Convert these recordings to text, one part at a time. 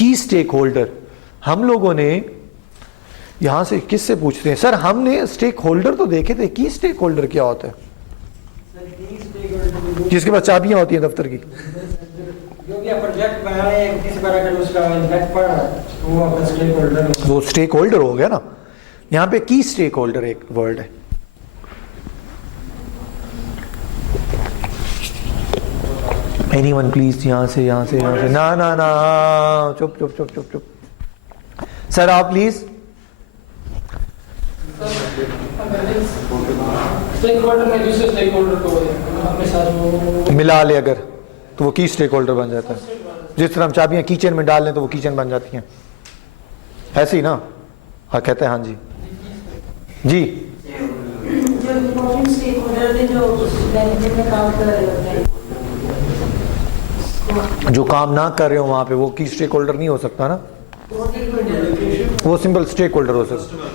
کی stake holder. ہم لوگوں نے یہاں سے کس سے پوچھتے ہیں سر, ہم نے اسٹیک ہولڈر تو دیکھے تھے, کی اسٹیک ہولڈر کیا ہوتا ہے؟ جس کے پاس چابیاں ہوتی ہیں دفتر کی. وہ اسٹیک ہولڈر ہو گیا نا. یہاں پہ کی اسٹیک ہولڈر ایک ورڈ ہے. اینی ون پلیز, یہاں سے نا چپ چپ چپ چپ چپ. سر آپ پلیز ملا لے اگر تو وہ کی اسٹیک ہولڈر بن جاتا ہے. جس طرح ہم چابیاں کیچن میں ڈال لیں تو وہ کیچن بن جاتی ہیں, ایسے ہی نا. ہاں کہتے ہیں, ہاں جی جی. جو کام نہ کر رہے ہو وہاں پہ وہ کی اسٹیک ہولڈر نہیں ہو سکتا نا, وہ سمپل اسٹیک ہولڈر ہو سکتا.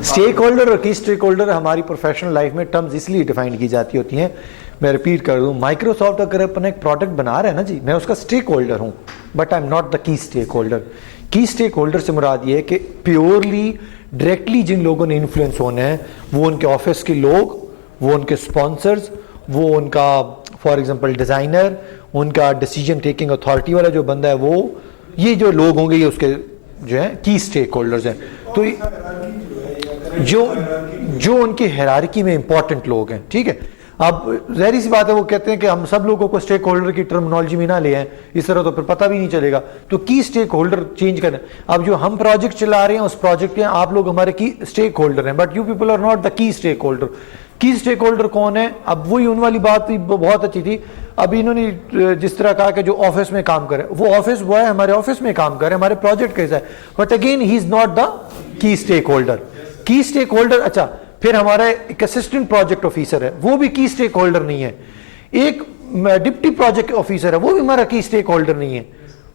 اسٹیک ہولڈر اور کی اسٹیک ہولڈر ہماری پروفیشنل لائف میں ٹرمز اس لیے ڈیفائن کی جاتی ہوتی ہیں. میں ریپیٹ کر دوں, مائکروسافٹ اگر اپنا ایک پروڈکٹ بنا رہا ہے نا جی, میں اس کا اسٹیک ہولڈر ہوں, but I am not the key stakeholder. Key stake holder سے مراد یہ ہے کہ پیورلی ڈائریکٹلی جن لوگوں نے انفلوئنس ہونا ہے وہ ان کے آفس کے لوگ, وہ ان کے اسپانسرز, وہ ان کا فار ایگزامپل ڈیزائنر, ان کا ڈیسیجن ٹیکنگ اتھارٹی والا جو بندہ ہے, وہ یہ جو لوگ ہوں گے یہ اس کے جو ہیں کی اسٹیک ہولڈرز ہیں. تو جو ان کی ہیرارکی میں امپورٹنٹ لوگ ہیں, ٹھیک ہے. اب ظاہری سی بات ہے, وہ کہتے ہیں کہ ہم سب لوگوں کو اسٹیک ہولڈر کی ٹرمنالوجی میں نہ لے آئیں, اس طرح تو پھر پتہ بھی نہیں چلے گا. تو کی اسٹیک ہولڈر چینج کریں. اب جو ہم پروجیکٹ چلا رہے ہیں اس پروجیکٹ کے آپ لوگ ہمارے کی اسٹیک ہولڈر ہیں, but you people are not the key stakeholder. Key stakeholder کون ہے؟ اب وہی ان والی بات بہت اچھی تھی. ابھی انہوں نے جس طرح کہا کہ جو آفس میں کام کرے, وہ آفس بوائے ہمارے آفس میں کام کرے, ہمارے پروجیکٹ کا حصہ ہے, but again he is not the key stakeholder. Key stake holder, اچھا پھر ہمارا ایک اسسٹنٹ پروجیکٹ آفیسر ہے, وہ بھی کی اسٹیک ہولڈر نہیں ہے. ایک ڈپٹی پروجیکٹ آفیسر ہے, وہ بھی ہمارا کی اسٹیک ہولڈر نہیں ہے.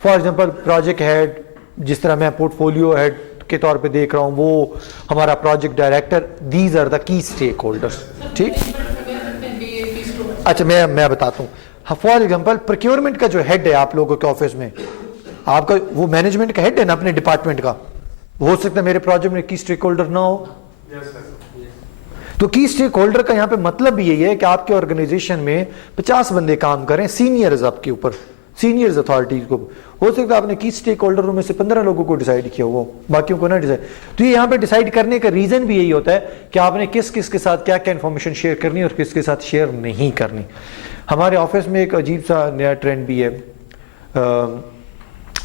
فار ایگزامپل پروجیکٹ ہیڈ, جس طرح میں پورٹ فولیو ہیڈ کے طور پہ دیکھ رہا ہوں, وہ ہمارا project director, these are the key stake holders. ٹھیک, اچھا میں بتاتا ہوں. فار ایگزامپل پروکیورمنٹ کا جو ہیڈ ہے آپ لوگوں کے آفس میں, آپ کا وہ مینجمنٹ کا ہیڈ ہے نا اپنے ڈپارٹمنٹ کا, ہو سکتا ہے میرے پروجیکٹ میں کی اسٹیک ہولڈر نہ ہو. تو کی اسٹیک ہولڈر کا یہاں پہ مطلب بھی یہی ہے کہ آپ کے آرگنائزیشن میں 50 بندے کام کریں, سینئرز آپ کے اوپر, سینئرز اتھارٹیز کو. ہو سکتا ہے آپ نے کی اسٹیک ہولڈروں میں سے 15 لوگوں کو ڈیسائیڈ کیا, وہ باقیوں کو نہ ڈیسائیڈ. تو یہ یہاں پہ ڈیسائیڈ کرنے کا ریزن بھی یہی ہوتا ہے کہ آپ نے کس کس کے ساتھ کیا کیا انفارمیشن شیئر کرنی اور کس کے ساتھ شیئر نہیں کرنی. ہمارے آفس میں ایک عجیب سا نیا ٹرینڈ بھی ہے.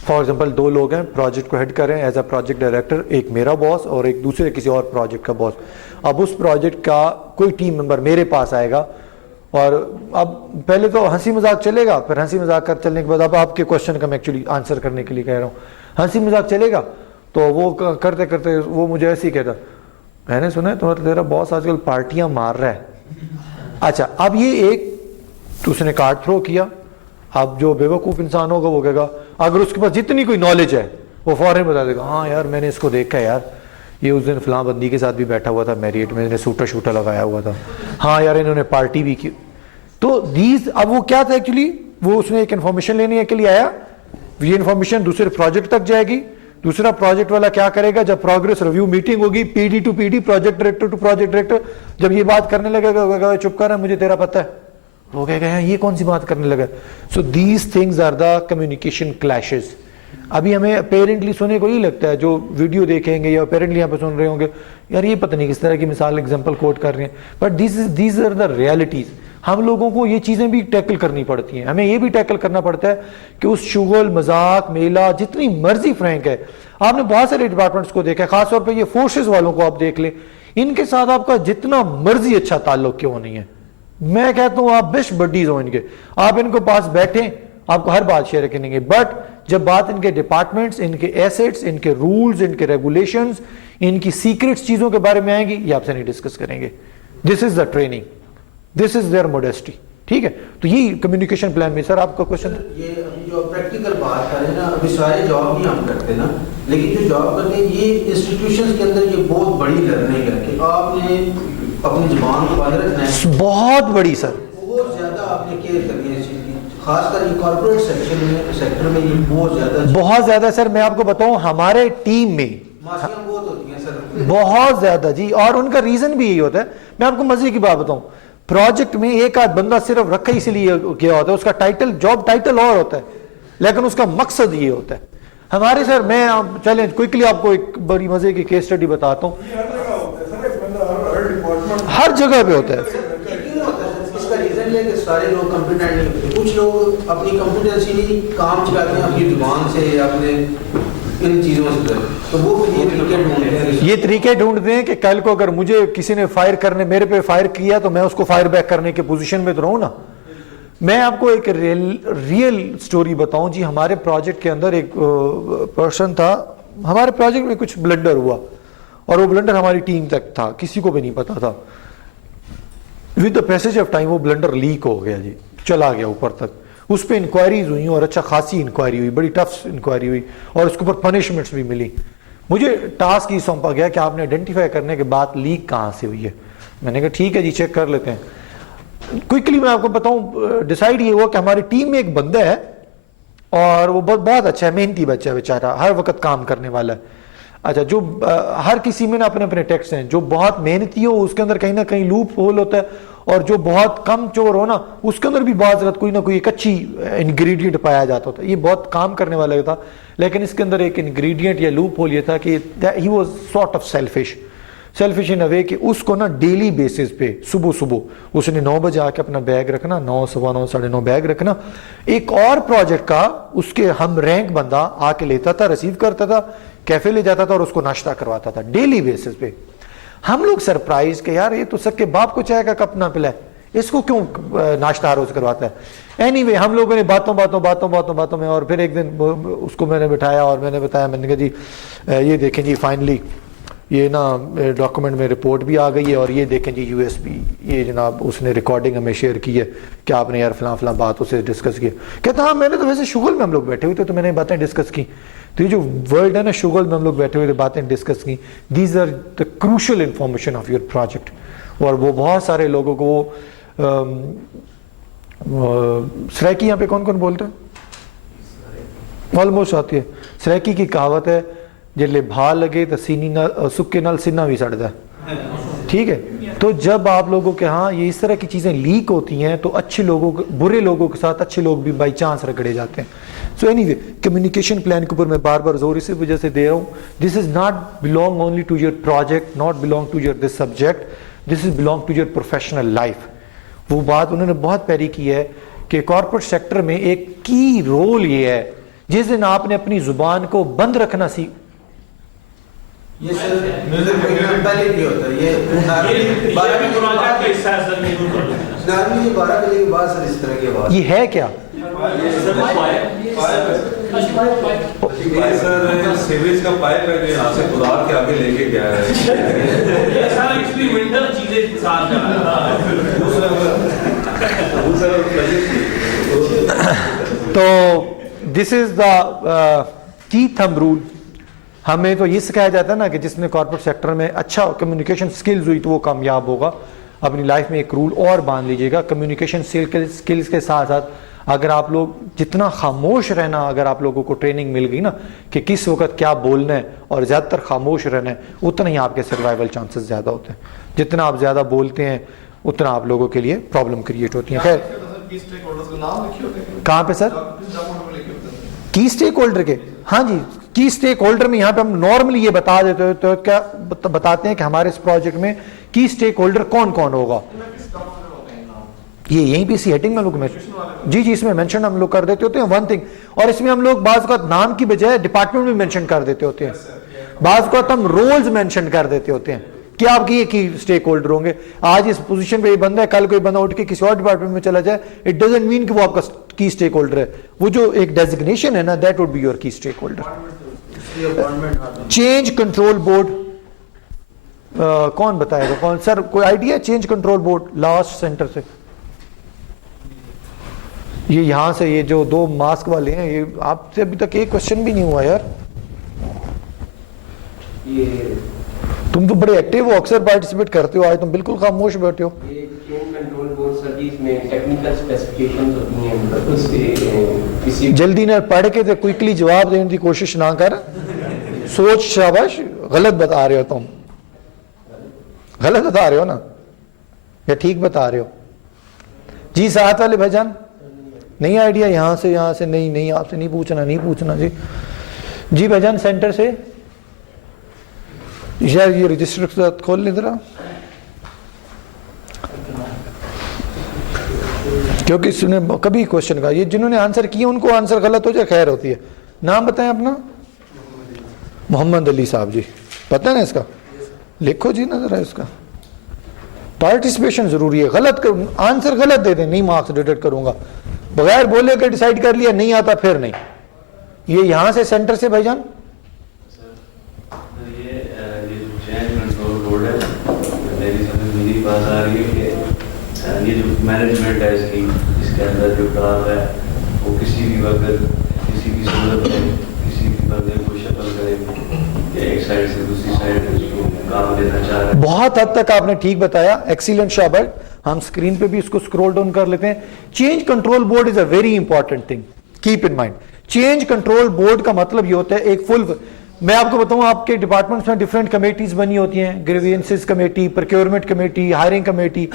فار ایگزامپل 2 لوگ ہیں, پروجیکٹ کو ہیڈ کر رہے ہیں ایز اے پروجیکٹ ڈائریکٹر, ایک میرا باس اور ایک دوسرے کسی اور پروجیکٹ کا باس. اب اس پروجیکٹ کا کوئی ٹیم ممبر میرے پاس آئے گا, اور اب پہلے تو ہنسی مذاق چلے گا, پھر ہنسی مذاق کر چلنے کے بعد, اب آپ کے کوشچن کا میں ایکچولی آنسر کرنے کے لیے کہہ رہا ہوں, ہنسی مذاق چلے گا تو وہ کرتے کرتے وہ مجھے ایسے ہی کہتا, میں نے سنا ہے تیرا باس آج کل پارٹیاں مار رہا ہے. اچھا, اب یہ ایک تو اس نے کارڈ تھرو کیا. اب جو بے وقوف انسان ہوگا وہ کہے گا, اگر اس کے پاس جتنی کوئی نالج ہے وہ فوراً بتا دے گا, ہاں یار میں نے اس کو دیکھا ہے یار, یہ اس دن فلاں بندی کے ساتھ بھی بیٹھا ہوا تھا میریٹ میں, نے سوٹا شوٹا لگایا ہوا تھا, ہاں یار انہوں نے پارٹی بھی کی. تو دیز, اب وہ کیا تھا ایکچولی, وہ اس نے ایک انفارمیشن لینے کے لیے آیا, یہ انفارمیشن دوسرے پروجیکٹ تک جائے گی, دوسرا پروجیکٹ والا کیا کرے گا, جب پروگریس ریویو میٹنگ ہوگی, P D to P D, project director to project director, جب یہ بات کرنے لگے گا چپ کر, مجھے تیرا پتہ ہے, وہ کہے گا یہ کون سی بات کرنے لگا. So these things are the communication clashes. ابھی ہمیں اپیرنٹلی سننے کو یہ لگتا ہے, جو ویڈیو دیکھیں گے یا اپیرنٹلی یہاں پہ سن رہے ہوں گے, یار یہ پتہ نہیں کس طرح کی مثال ایگزامپل کوٹ کر رہے ہیں, but these are the realities. ہم لوگوں کو یہ چیزیں بھی ٹیکل کرنی پڑتی ہیں, ہمیں یہ بھی ٹیکل کرنا پڑتا ہے کہ اس شغل مذاق میلہ جتنی مرضی فرینک ہے, آپ نے بہت سارے ڈپارٹمنٹس کو دیکھا ہے, خاص طور پہ یہ فورسز والوں کو آپ دیکھ لیں, ان کے ساتھ آپ کا جتنا مرضی اچھا تعلق کیوں نہیں ہے, میں کہتا ہوں آپ بیسٹ بڈیز ہو ان کے, آپ ان کے پاس بیٹھیں, آپ کو ہر بات شیئر کریں گے, بٹ جب بات ان کے ڈپارٹمنٹس, ان کے ایسٹس, ان کے رولز, ان کے ریگولیشنز, ان کی سیکرٹس چیزوں کے بارے میں آئیں گی, یہ آپ سے نہیں ڈسکس کریں گے. This is the training, this is their modesty. ٹھیک ہے, تو یہ کمیونیکیشن پلان میں. سر آپ کا کوشچن. یہ جو پریکٹیکل بات کر رہے ہیں نا, ابھی سارے جاب نہیں ہم کرتے نا, لیکن جو جاب کرتے ہیں یہ انسٹیٹیوشنز کے اندر یہ بہت بڑی لرننگ ہے کہ آپ نے اپنی زبان کو بند رکھنا ہے, بہت بڑی سر, کلیئر کرنی ہے اس چیز کی، خاص کر یہ کارپوریٹ سیکٹر میں یہ بہت زیادہ سر. میں آپ کو بتاؤں ہمارے ٹیم میں معاشیاں بہت ہوتی ہیں سر، بہت زیادہ جی، اور ان کا ریزن بھی یہی ہوتا ہے. میں آپ کو مزے کی بات بتاؤں، پروجیکٹ میں ایک آدھ بندہ صرف رکھا اسی لیے کیا ہوتا ہے، اس کا ٹائٹل جاب ٹائٹل اور ہوتا ہے لیکن اس کا مقصد یہ ہوتا ہے. ہمارے سر میں چلیں کوئکلی آپ کو ایک بڑی مزے کی کیس اسٹڈی بتاتا ہوں. ہر جگہ پہ ہوتا ہے. اس کا ریزن یہ ہے کہ سارے لوگ کمپیٹنٹ نہیں ہوتے، کچھ لوگ اپنی کمپیٹنسی نہیں کام چلاتے ہیں اپنی زبان سے یا اپنے ان چیزوں سے، تو وہ یہ طریقے ڈھونڈتے ہیں. یہ طریقے ڈھونڈتے ہیں کہ کل کو اگر مجھے کسی نے فائر کرنے میرے پہ فائر کیا تو میں اس کو فائر بیک کرنے کے پوزیشن میں تو رہوں نا. میں آپ کو ایک ریئل سٹوری بتاؤں جی. ہمارے پروجیکٹ کے اندر ایک پرسن تھا، ہمارے پروجیکٹ میں کچھ بلنڈر ہوا اور وہ بلنڈر ہماری ٹیم تک تھا، کسی کو بھی نہیں پتا تھا. With the passage of time وہ بلنڈر لیک ہو گیا جی، چلا گیا اوپر تک. اس پہ انکوائریز ہوئی اور اچھا خاصی انکوائری ہوئی، بڑی ٹف انکوائری ہوئی اور اس کے اوپر پنشمنٹس بھی ملی. مجھے ٹاسک یہ سونپا گیا کہ آپ نے آئیڈینٹیفائی کرنے کے بعد لیک کہاں سے ہوئی ہے. میں نے کہا ٹھیک ہے جی چیک کر لیتے ہیں. کوئکلی میں آپ کو بتاؤں ڈیسائیڈ یہ ہوا کہ ہماری ٹیم میں ایک بندہ ہے اور وہ بہت اچھا ہے، محنتی بچہ ہے بیچارہ، ہر وقت کام کرنے والا ہے. اچھا جو ہر کسی میں نا اپنے اپنے ٹیکس ہیں، جو بہت محنتی ہو اس کے اندر کہیں نہ کہیں لوپ ہول ہوتا ہے اور جو بہت کم چور ہو نا اس کے اندر بھی بعض رات کوئی نہ کوئی ایک اچھی انگریڈینٹ پایا جاتا ہوتا ہے. یہ بہت کام کرنے والا تھا لیکن اس کے اندر ایک انگریڈینٹ یا لوپ ہول یہ تھا کہ he was sort of selfish in a way کہ اس کو نا ڈیلی بیسس پہ صبح اس نے 9 بجے آ کے اپنا بیگ رکھنا، 9 سوا 9 ساڑھے 9 بیگ رکھنا. ایک اور پروجیکٹ کا اس کے ہم رینک بندہ آ کے لیتا تھا، ریسیو کرتا تھا، کیفے لے جاتا تھا اور اس کو ناشتہ کرواتا تھا ڈیلی بیسس پہ. ہم لوگ سرپرائز کہ یار یہ تو سب کے باپ کو چائے کا کپ نہ پلا ہے، اس کو کیوں ناشتہ روز کرواتا ہے. اینی وے ہم لوگوں نے باتوں میں اور پھر ایک دن اس کو میں نے بٹھایا اور میں نے بتایا، میں نے کہا جی یہ دیکھیں جی فائنلی یہ نا ڈاکومنٹ میں رپورٹ بھی آ گئی ہے اور یہ دیکھیں جی USB یہ جناب اس نے ریکارڈنگ ہمیں شیئر کی ہے کہ آپ نے یار فلاں بات اسے ڈسکس کی. کہتا ہاں میں نے تو ویسے شغل میں ہم لوگ بیٹھے ہوئے تھے تو میں نے باتیں ڈسکس کی. تو یہ جو ورلڈ ہے نا شغل میں ہم لوگ بیٹھے ہوئے تھے باتیں ڈسکس کی. These are the crucial information of your project. اور وہ بہت سارے لوگوں کو سریکی یہاں پہ کون بولتے ہیں آلموسٹ آتی ہے. سریکی کی کہاوت ہے جلے بھا لگے تو سکے نال سینہ بھی سڑتا ہے. ٹھیک ہے، تو جب آپ لوگوں کے ہاں یہ اس طرح کی چیزیں لیک ہوتی ہیں تو اچھے لوگوں برے لوگوں کے ساتھ اچھے لوگ بھی بائی چانس رگڑے جاتے ہیں. So any way communication plan کے اوپر میں بار بار زور اسی وجہ سے دے رہا ہوں. This is not belonging only to your project, not belonging to your this subject, this is belonging to your professional life. وہ بات انہوں نے بہت پیاری کی ہے کہ کارپوریٹ سیکٹر میں ایک کی رول یہ ہے جس دن آپ نے اپنی زبان کو بند رکھنا یہ سر پہلے بھی ہوتا ہے، یہ 12 بجے کے بعد سر اس طرح کی بات یہ ہے کیا سر سیوریج کا پائپ ہے جو یہاں سے خدار کے آگے لے کے گیا ہے. تو دس از دا کی تھم رول. ہمیں تو یہ سکھایا جاتا ہے نا کہ جس نے کارپوریٹ سیکٹر میں اچھا کمیونیکیشن سکلز ہوئی تو وہ کامیاب ہوگا. اپنی لائف میں ایک رول اور باندھ لیجئے گا، کمیونیکیشن سکلز کے ساتھ ساتھ اگر آپ لوگ جتنا خاموش رہنا، اگر آپ لوگوں کو ٹریننگ مل گئی نا کہ کس وقت کیا بولنا ہے اور زیادہ تر خاموش رہنا ہے، اتنا ہی آپ کے سروائیول چانسز زیادہ ہوتے ہیں. جتنا آپ زیادہ بولتے ہیں اتنا آپ لوگوں کے لیے پرابلم کریٹ ہوتی ہیں. خیر کہاں پہ سر کی اسٹیک ہولڈر کے؟ ہاں جی کی اسٹیک ہولڈر میں یہاں پہ ہم نارملی یہ بتا دیتے تو کیا بتاتے ہیں کہ ہمارے اس پروجیکٹ میں کی اسٹیک ہولڈر کون کون ہوگا. یہ یہیں پہ سی ہیڈنگ میں لوگ جی اس میں مینشن ہم لوگ کر دیتے ہوتے ہیں ون تھنگ. اور اس میں ہم لوگ بعض اوقات نام کی بجائے ڈپارٹمنٹ بھی مینشن کر دیتے ہوتے ہیں، بعض اوقات ہم رولز مینشن کر دیتے ہوتے ہیں کہ آپ کی یہ کی اسٹیک ہولڈر ہوں گے. آج اس پوزیشن پہ یہ بندہ ہے، کل کوئی بندہ اٹھ کے کسی اور ڈپارٹمنٹ میں چلا جائے، اٹ ڈزنٹ مین کہ وہ آپ کا کی اسٹیک ہولڈر ہے. وہ جو ایک ڈیزگنیشن ہے نا دیٹ وڈ بی یور کی stake holder. Change control board کون بتائے گا؟ کون سر کوئی idea? Change control board last centre سے یہ یہاں سے یہ جو 2 ماسک والے ہیں، یہ آپ سے ابھی تک ایک کوشچن بھی نہیں ہوا یار. یہ تم تو بڑے ایکٹیو ہو، اکثر پارٹیسپیٹ کرتے ہو، آج تم بالکل خاموش بیٹھے ہو. چینج کنٹرول بورڈ سر جی اس میں ٹیکنیکل اسپیسیفکیشنز ہوتی ہیں, مطلب اس سے کسی جلدی نہ پڑھ کے تو کوئکلی جواب دینے کی کوشش نہ کر, سوچ شاباش. غلط بتا رہے ہو تم, غلط بتا رہے ہو نا یا ٹھیک بتا رہے ہو؟ جی ساتھ والے بھائی جان نہیں آئیڈیا, یہاں سے نہیں آپ سے نہیں پوچھنا جی. جی بھائی جان سینٹر سے یار یہ رجسٹر کے ساتھ کھول لیں ذرا, کیونکہ اس نے کبھی کوشچن کا یہ جنہوں نے آنسر کیا ان کو آنسر غلط ہو جائے خیر ہوتی ہے. نام بتائیں اپنا. محمد علی صاحب جی, پتہ ہے نا اس کا, لکھو جی نا ذرا اس کا. پارٹیسپیشن ضروری ہے, غلط آنسر غلط دے دیں نہیں مارکس ڈیڈکٹ کروں گا, بغیر بولے کہ ڈیسائیڈ کر لیا نہیں آتا پھر نہیں. یہ یہاں سے سینٹر سے بھائی جان میری بات آ رہی ہے کہ یہ جو مینجمنٹ ہے اس کی, اس کے اندر جو کام ہے وہ کسی بھی وقت کسی کی صورت میں کسی بھی بندے کو شکل کرے کہ ایک سائڈ سے دوسری سائڈ اس کو کام لینا چاہ رہے ہیں. بہت حد تک آپ نے ٹھیک بتایا, ایکسیلنٹ شاباش. ہم اسکرین پہ بھی اس کو اسکرول ڈاؤن کر لیتے ہیں. Change control board is a very important thing, keep in mind. Change control board کا مطلب یہ ہوتا ہے ایک فل, میں آپ کو بتاؤں آپ کے ڈپارٹمنٹس میں ڈفرینٹ کمیٹیز بنی ہوتی ہیں, grievances committee, procurement committee, hiring committee.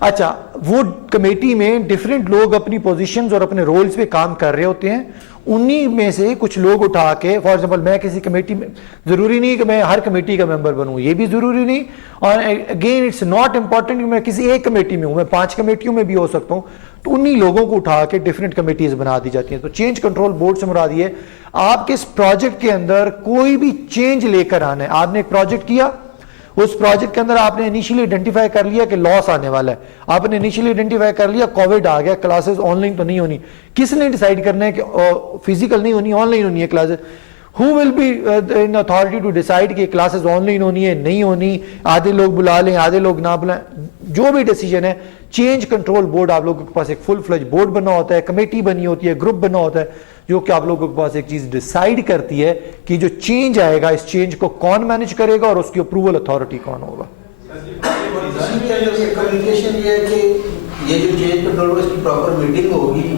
اچھا وہ کمیٹی میں ڈفرینٹ لوگ اپنی پوزیشنز اور اپنے رولز پہ کام کر رہے ہوتے ہیں. انہی میں سے کچھ لوگ اٹھا کے, فار ایگزامپل میں کسی کمیٹی میں, ضروری نہیں کہ میں ہر کمیٹی کا ممبر بنوں, یہ بھی ضروری نہیں, اور اگین اٹس ناٹ امپورٹنٹ کہ میں کسی ایک کمیٹی میں ہوں, میں 5 کمیٹیوں میں بھی ہو سکتا ہوں. تو انہی لوگوں کو اٹھا کے ڈفرینٹ کمیٹیز بنا دی جاتی ہیں. تو چینج کنٹرول بورڈ سے مراد یہ ہے آپ کے اس پروجیکٹ کے اندر کوئی بھی چینج لے کر آنا ہے. آپ نے ایک پروجیکٹ کیا, اس پروجیکٹ کے اندر آپ نے انیشیلی آئیڈینٹیفائی کر لیا کہ لاس آنے والا ہے, آپ نے انیشیلی آئیڈینٹیفائی کر لیا کووڈ آ گیا, کلاسز آن لائن تو نہیں ہونی. کس نے ڈیسائیڈ کرنا ہے کہ فزیکل نہیں ہونی, آن لائن ہونی ہے classes? Who will be in authority to decide کہ کلاسز آن لائن ہونی ہے نہیں ہونی, آدھے لوگ بلا لیں آدھے لوگ نہ بلائیں, جو بھی ڈیسیجن ہے. چینج کنٹرول بورڈ آپ لوگوں کے پاس ایک فل فلج بورڈ بنا ہوتا ہے, کمیٹی بنی ہوتی ہے, گروپ بنا ہوتا ہے, جو کہ آپ لوگوں کے پاس ایک چیز ڈیسائیڈ کرتی ہے کہ جو چینج آئے گا اس چینج کو کون مینج کرے گا اور اس کی اپروول اتھارٹی کون ہوگا. کمیونیکیشن یہ ہے کہ یہ جو چینج کنٹرول اس کی پراپر میٹنگ ہوگی.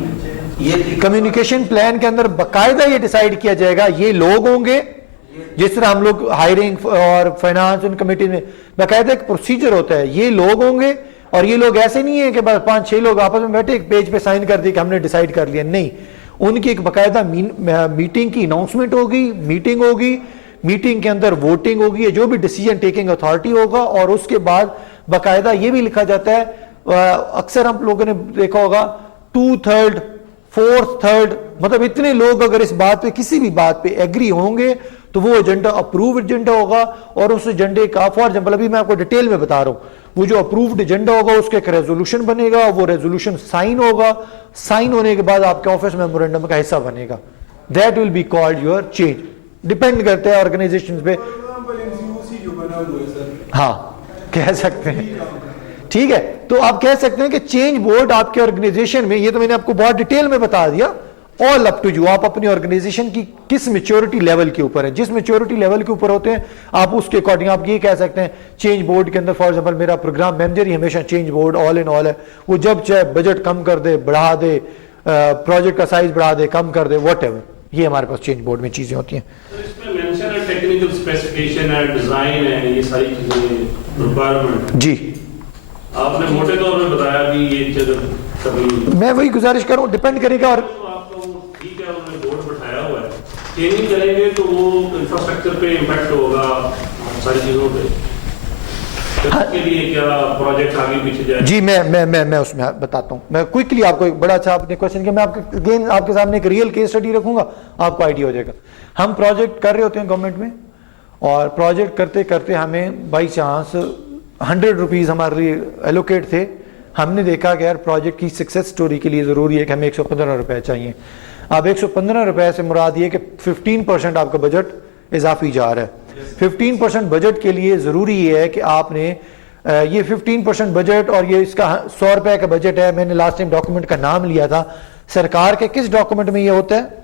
یہ کمیونیکیشن پلان کے اندر باقاعدہ یہ ڈیسائیڈ کیا جائے گا یہ لوگ ہوں گے, جس طرح ہم لوگ ہائرنگ اور فائنانس ان کمیٹی میں باقاعدہ ایک پروسیجر ہوتا ہے, یہ لوگ ہوں گے. اور یہ لوگ ایسے نہیں ہیں کہ بس 5-6 لوگ آپس میں بیٹھے ایک پیج پہ سائن کر دی کہ ہم نے ڈیسائیڈ کر لیا, نہیں. ان کی ایک باقاعدہ میٹنگ کی اناؤنسمنٹ ہوگی, میٹنگ ہوگی, میٹنگ کے اندر ووٹنگ ہوگی, جو بھی ڈیسیجن ٹیکنگ اتھارٹی ہوگا. اور اس کے بعد باقاعدہ یہ بھی لکھا جاتا ہے, اکثر ہم لوگوں نے دیکھا ہوگا 2/3 4/3, مطلب اتنے لوگ اگر اس بات پہ کسی بھی بات پہ ایگری ہوں گے تو وہ ایجنڈا اپروو ایجنڈا ہوگا. اور اس ایجنڈے کا فار ایگزامپل ابھی میں آپ کو ڈیٹیل میں بتا رہا ہوں, وہ جو اپرووڈ ایجنڈا ہوگا اس کا ایک ریزولوشن بنے گا, وہ ریزولوشن سائن ہوگا, سائن ہونے کے بعد آپ کے آفس میمورینڈم کا حصہ بنے گا. That will be called your change. Depend کرتا ہے آرگنائزیشن پہ. ہاں کہہ سکتے ہیں, ٹھیک ہے. تو آپ کہہ سکتے ہیں کہ چینج بورڈ آپ کے آرگنائزیشن میں, یہ تو میں نے آپ کو بہت ڈیٹیل میں بتا دیا, all up to you, آپ اپنی آرگنائزیشن کی کس میچورٹی لیول کے اوپر ہے, جس میچورٹی لیول کے اوپر ہوتے ہیں آپ اس کے اکارڈنگ آپ یہ کہہ سکتے ہیں چینج بورڈ کے اندر. فار ایگزامپل میرا پروگرام مینیجر ہی ہمیشہ چینج بورڈ آل ان آل ہے, وہ جب چاہے بجٹ کم کر دے, بڑھا دے, پروجیکٹ کا سائز بڑھا دے, کم کر دے, واٹ ایور. یہ ہمارے پاس چینج بورڈ میں چیزیں ہوتی ہیں. اس میں مینشن ہے ٹیکنیکل اسپیسیفکیشن ہے, ڈیزائن ہے, یہ ساری چیزیں ریکوائرمنٹ. جی آپ نے موٹے طور پہ بتایا کہ یہ چیز کبھی, میں وہی گزارش کروں, ڈیپینڈ کرے گا. اور آپ کا وہ ٹھیک ہے انہوں نے بورڈ بٹھایا ہوا ہے, چینج کریں گے تو وہ انفراسٹرکچر پہ امپیکٹ ہوگا ساری چیزوں پہ. اس کے لیے کیا پروجیکٹ آگے پیچھے جائے؟ جی میں اس میں بتاتا ہوں. میں کوئکلی آپ کو ایک بڑا اچھا آپ نے کوشچن کیا, میں آپ کے سامنے ایک ریئل کیس اسٹڈی رکھوں گا, آپ کو آئیڈیا ہو جائے گا. ہم پروجیکٹ کر رہے ہوتے ہیں گورنمنٹ میں, اور پروجیکٹ کرتے کرتے ہمیں بائی چانس 100 روپیز ہمارے لیے ایلوکیٹ تھے. ہم نے دیکھا کہ یار پروجیکٹ کی سکسیس سٹوری کے لیے ضروری ہے کہ ہمیں 115 روپے چاہیے. اب 115 روپے سے مراد یہ کہ 15% آپ کا بجٹ اضافی جا رہا ہے. 15% بجٹ کے لیے ضروری یہ ہے کہ آپ نے یہ 15% بجٹ, اور یہ اس کا 100 روپے کا بجٹ ہے. میں نے لاسٹ ٹائم ڈاکومنٹ کا نام لیا تھا, سرکار کے کس ڈاکومنٹ میں یہ ہوتا ہے؟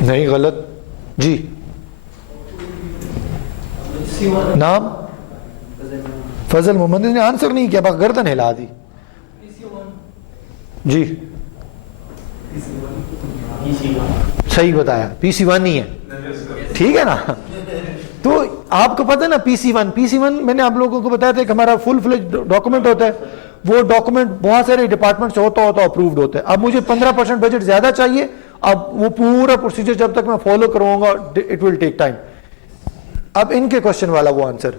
نہیں غلط جی, نام فضل محمد نے آنسر نہیں کیا, بس گردن ہلا دی. جی صحیح بتایا, پی سی 1 نہیں ہے, ٹھیک ہے نا. تو آپ کو پتہ ہے نا پی سی 1 میں نے آپ لوگوں کو بتایا تھا کہ ہمارا فل فلیج ڈاکومنٹ ہوتا ہے, وہ ڈاکومنٹ بہت سارے ڈپارٹمنٹ سے ہوتا اپرووڈ ہوتا ہے. اب مجھے 15% بجٹ زیادہ چاہیے, اب وہ پورا پروسیجر جب تک میں فالو کروں گا اٹ ول ٹیک ٹائم. اب ان کے کوشچن والا وہ آنسر,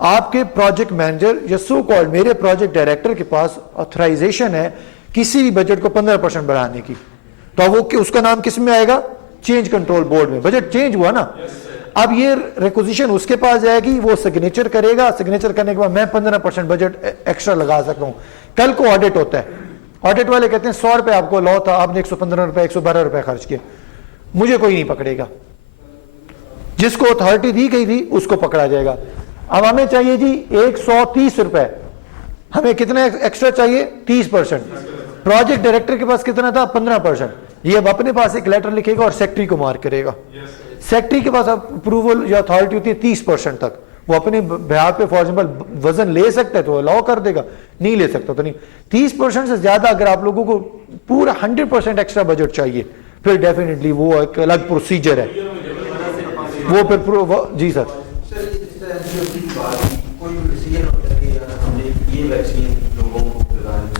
آپ کے پروجیکٹ مینیجر یا سو کالڈ میرے پروجیکٹ ڈائریکٹر کے پاس آتھرائزیشن ہے کسی بھی بجٹ کو 15% بڑھانے کی, تو وہ اس کا نام کس میں آئے گا؟ چینج کنٹرول بورڈ میں. بجٹ چینج ہوا نا, اب یہ ریکوزیشن اس کے پاس جائے گی, وہ سگنیچر کرے گا, سگنیچر کرنے کے بعد میں 15% بجٹ ایکسٹرا لگا سکتا ہوں. کل کو آڈٹ ہوتا ہے, آڈٹ والے کہتے ہیں 100 روپے آپ کو لاؤ تھا, آپ نے 115 روپے 112 روپے خرچ کیے, مجھے کوئی نہیں پکڑے گا, جس کو اتھارٹی دی گئی تھی اس کو پکڑا جائے گا. اب ہمیں چاہیے جی 130 روپے, ہمیں کتنا ایکسٹرا چاہیے؟ 30%. پروجیکٹ ڈائریکٹر کے پاس کتنا تھا؟ 15%. یہ اب اپنے پاس ایک لیٹر لکھے گا اور سیکٹری کو مارک کرے گا. سیکٹری کے پاس اپروول یا اتھارٹی ہوتی ہے 30% تک, وہ اپنے بہار پہ فار ایگزامپل وزن لے سکتا ہے تو الاؤ کر دے گا, نہیں لے سکتا تو نہیں. 30% سے زیادہ اگر آپ لوگوں کو پورا 100% ایکسٹرا بجٹ چاہیے پھر ڈیفینیٹلی وہ ایک الگ پروسیجر ہے, وہ پھر جی سر.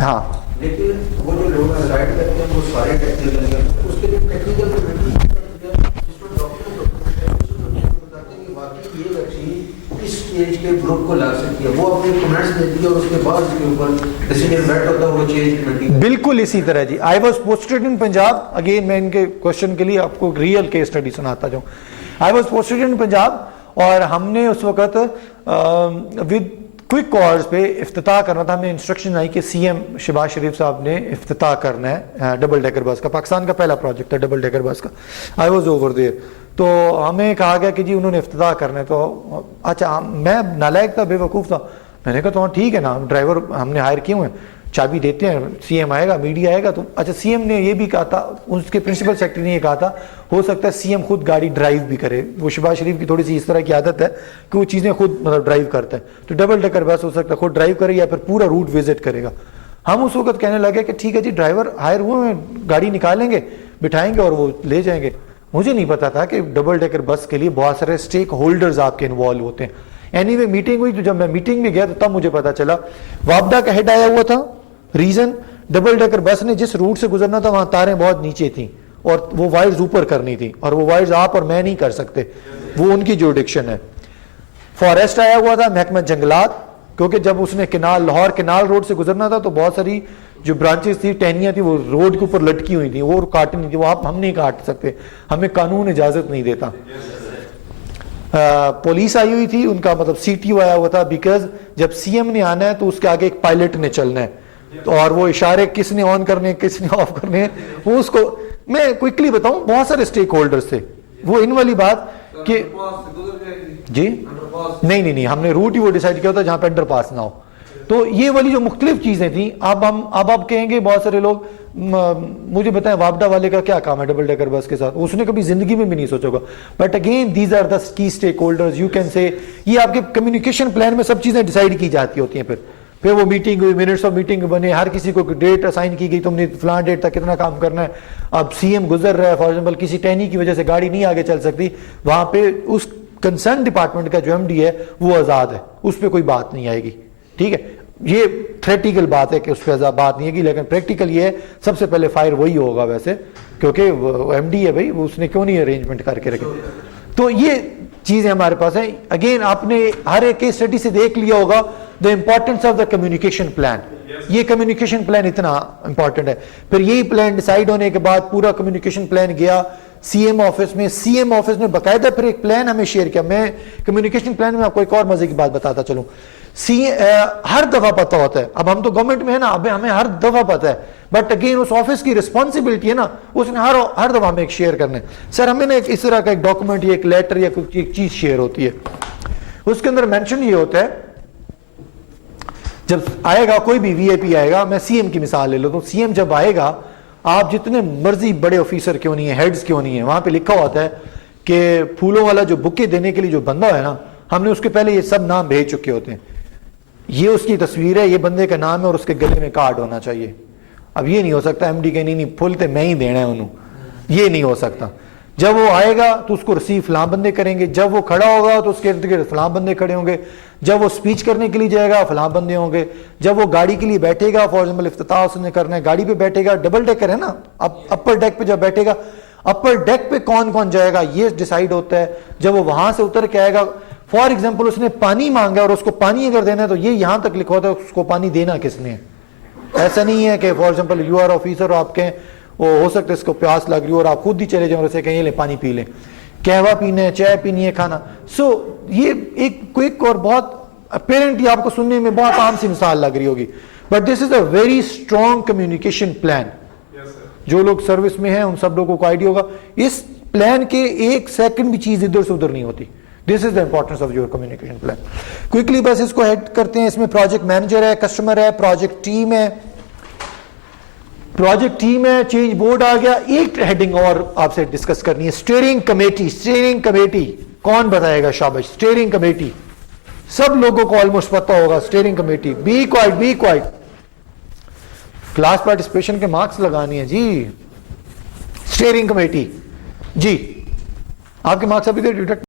ہاں لیکن وہ جو لوگ رائٹ کرتے ہیں وہ سارے ٹیکنیکل ہیں, اس کے لیے ٹیکنیکل بتاتے ہیں کہ واقعی یہ ویکسین اس ایج کے گروپ کو لا سکتی ہے, وہ اپنے کمنٹس دیتی ہے اور اس کے بعد اس کے اوپر ڈیسیجن بیٹھ ہوتا ہے, وہ چینج بالکل اسی طرح. جی I was posted in Punjab, again میں ان کے کوشچن کے لیے آپ کو ریئل کیس اسٹڈی سناتا جاؤں. آئی واز پوسٹڈ ان پنجاب, اور ہم نے اس وقت ود کوئک کورس پہ افتتاح کرنا تھا. ہمیں انسٹرکشن آئی کہ سی ایم شہباز شریف صاحب نے افتتاح کرنا ہے ڈبل ڈیکر بس کا, پاکستان کا پہلا پروجیکٹ ہے ڈبل ڈیکر بس کا. آئی واز اوور دیئر, تو ہمیں کہا گیا کہ جی انہوں نے افتتاح کرنا ہے. تو اچھا میں نالائق تھا, بے وقوف تھا, میں نے کہا تو ٹھیک ہے نا, ڈرائیور ہم نے ہائر کیے ہوئے ہیں, چابی دیتے ہیں, سی ایم آئے گا, میڈیا آئے گا. تو اچھا سی ایم نے یہ بھی کہا تھا, اس کے پرنسپل سیکرٹری نے یہ کہا تھا ہو سکتا ہے سی ایم خود گاڑی ڈرائیو بھی کرے. وہ شہباز شریف کی تھوڑی سی اس طرح کی عادت ہے کہ وہ چیزیں خود مطلب ڈرائیو کرتا ہے, تو ڈبل ڈیکر بس ہو سکتا ہے خود ڈرائیو کرے یا پھر پورا روٹ وزٹ کرے گا. ہم اس وقت کہنے لگے کہ ٹھیک ہے جی ڈرائیور ہائر ہوئے ہیں, گاڑی نکالیں گے, بٹھائیں گے اور وہ لے جائیں گے. مجھے نہیں پتا تھا کہ ڈبل ڈیکر بس کے لیے بہت سارے اسٹیک ہولڈرز آپ کے انوالو ہوتے ہیں. اینی وے میٹنگ ہوئی, تو جب میں میٹنگ میں گیا تو تب مجھے پتا چلا وابڈا کا ہیڈ آیا ہوا تھا. ریزن, ڈبل ڈیکر بس نے جس روٹ سے گزرنا تھا وہاں تاریں بہت نیچے تھیں اور وہ وائرز اوپر کرنی تھی, اور وہ وائرز آپ اور میں نہیں کر سکتے, وہ ان کی جورڈکشن ہے. فارسٹ آیا ہوا تھا, محکمہ جنگلات, کیونکہ جب اس نے لاہور کنال روڈ سے گزرنا تھا تو بہت ساری جو برانچز تھی, ٹہنیاں تھی, وہ روڈ کے اوپر لٹکی ہوئی تھیں, وہ کاٹنی تھی, وہ ہم نہیں کاٹ سکتے, ہمیں قانون اجازت نہیں دیتا. پولیس آئی ہوئی تھی, ان کا مطلب سی ٹی او آیا ہوا تھا, بیکاز جب سی ایم نے آنا ہے تو اس کے آگے ایک پائلٹ نے چلنا ہے, اور وہ اشارے کس نے آن کرنے کس نے آف کرنے ہیں, وہ اس کو میں کوئکلی بتاؤں, بہت سارے اسٹیک ہولڈرز تھے. وہ ان والی بات کہ جی نہیں ہم نے روٹ ہی وہ ڈیسائیڈ کیا ہوتا جہاں پہ انڈر پاس نہ ہو. تو یہ والی جو مختلف چیزیں تھیں, اب آپ کہیں گے بہت سارے لوگ مجھے بتائیں وابڈا والے کا کیا کام ہے ڈبل ڈیکر بس کے ساتھ, اس نے کبھی زندگی میں بھی نہیں سوچا ہوگا. But again these are the key stake holders, you can say یہ آپ کے کمیونیکیشن پلان میں سب چیزیں ڈیسائیڈ کی جاتی ہوتی ہیں. پھر وہ میٹنگ ہوئی, منٹس آف میٹنگ بنے, ہر کسی کو ڈیٹ اسائن کی گئی, تم نے فلاں ڈیٹ تک کتنا کام کرنا ہے. اب سی ایم گزر رہا ہے, فار ایگزامپل کسی ٹہنی کی وجہ سے گاڑی نہیں آگے چل سکتی, وہاں پہ اس کنسرن ڈپارٹمنٹ کا جو ایم ڈی ہے وہ آزاد ہے, اس پہ کوئی بات نہیں آئے گی. ٹھیک ہے, یہ تھریٹیکل بات ہے کہ اس پہ بات نہیں ہے گی, لیکن پریکٹیکل یہ ہے سب سے پہلے فائر وہی ہوگا ویسے, کیونکہ وہ ایم ڈی ہے بھائی, اس نے کیوں نہیں ارینجمنٹ کر کے رکھے. تو یہ چیزیں ہمارے پاس ہیں. اگین آپ نے ہر ایک کیس اسٹڈی سے دیکھ لیا ہوگا the importance of the communication plan. یہ کمیونیکیشن پلان اتنا امپورٹنٹ ہے. پھر یہی پلان ڈیسائیڈ ہونے کے بعد پورا کمیونیکیشن پلان گیا سی ایم آفس میں, سی ایم آفس نے باقاعدہ پھر ایک پلان ہمیں شیئر کیا. میں کمیونیکیشن پلان میں آپ کو ایک اور مزے کی بات بتاتا چلوں. ہر دفعہ پتہ ہوتا ہے, اب ہم تو گورنمنٹ میں ہے نا, اب ہمیں ہر دفعہ پتہ ہے, بٹ اگین اس آفس کی رسپانسبلٹی ہے نا, اس نے ہر دفعہ ہمیں ایک شیئر کرنا ہے. سر ہمیں نا اس طرح کا ایک ڈاکومنٹ یا ایک لیٹر یا کوئی ایک چیز شیئر ہوتی ہے, اس کے اندر مینشن یہ ہوتا ہے جب آئے گا کوئی بھی وی آئی پی آئے گا, میں سی ایم کی مثال لے لوں تو سی ایم جب آئے گا, آپ جتنے مرضی بڑے آفیسر کیوں نہیں ہیں, ہیڈز کیوں نہیں ہیں, وہاں پہ لکھا ہوتا ہے کہ پھولوں والا جو بکے دینے کے لیے جو بندہ ہے نا, ہم نے اس کے پہلے یہ سب نام بھیج چکے ہوتے ہیں. یہ اس کی تصویر ہے, یہ بندے کا نام ہے اور اس کے گلے میں کارڈ ہونا چاہیے. اب یہ نہیں ہو سکتا ایم ڈی کہ نہیں پھول تے میں ہی دینا ہے انہوں, یہ نہیں ہو سکتا. جب وہ آئے گا تو اس کو ریسیو فلاں بندے کریں گے, جب وہ کھڑا ہوگا تو اس کے ارد گرد فلاں بندے کھڑے ہوں گے, جب وہ سپیچ کرنے کے لیے جائے گا فلاں بندے ہوں گے, جب وہ گاڑی کے لیے بیٹھے گا, فار ایگزامپل افتتاح اس نے کرنا ہے, گاڑی پہ بیٹھے گا, ڈبل ڈیکر ہے نا, اب اپر ڈیک پہ جب بیٹھے گا, اپر ڈیک پہ کون کون جائے گا یہ ڈیسائیڈ ہوتا ہے. جب وہ وہاں سے اتر کے آئے گا, فار ایگزامپل اس نے پانی مانگا اور اس کو پانی اگر دینا ہے تو یہ یہاں تک لکھا ہوتا ہے اس کو پانی دینا کس نے. ایسا نہیں ہے کہ for example you are officer آپ کہیں وہ ہو سکتا ہے اس کو پیاس لگ رہی ہو اور آپ خود ہی چلے جائیں اور اسے کہیں یہ لیں پانی پی لیں, قہوہ پینا ہے, چائے پینی ہے, کھانا. سو یہ ایک کوئک اور بہت اپیرنٹلی آپ کو سننے میں بہت عام سی مثال لگ رہی ہوگی, but this is a very strong communication plan. جو لوگ سروس میں ہیں ان سب لوگوں کو آئیڈیا ہوگا اس پلان کے ایک سیکنڈ بھی چیز ادھر سے ادھر نہیں ہوتی. This is the importance of your communication plan. Quickly بس اس کو ہیڈ کرتے ہیں. اس میں پروجیکٹ مینیجر ہے, کسٹمر ہے, پروجیکٹ ٹیم ہے, پروجیکٹ ٹیم ہے, چینج بورڈ آ گیا. ایک ہیڈنگ اور آپ سے ڈسکس کرنی ہے, اسٹیئرنگ کمیٹی. اسٹیئرنگ کمیٹی کون بتائے گا؟ شاباش. اسٹیئرنگ کمیٹی سب لوگوں کو آلموسٹ پتہ ہوگا. Steering committee, be quiet, be quiet. Class participation کے مارکس لگانے ہیں جی. اسٹیئرنگ کمیٹی جی, آپ کے مارکس ابھی ڈیڈکٹ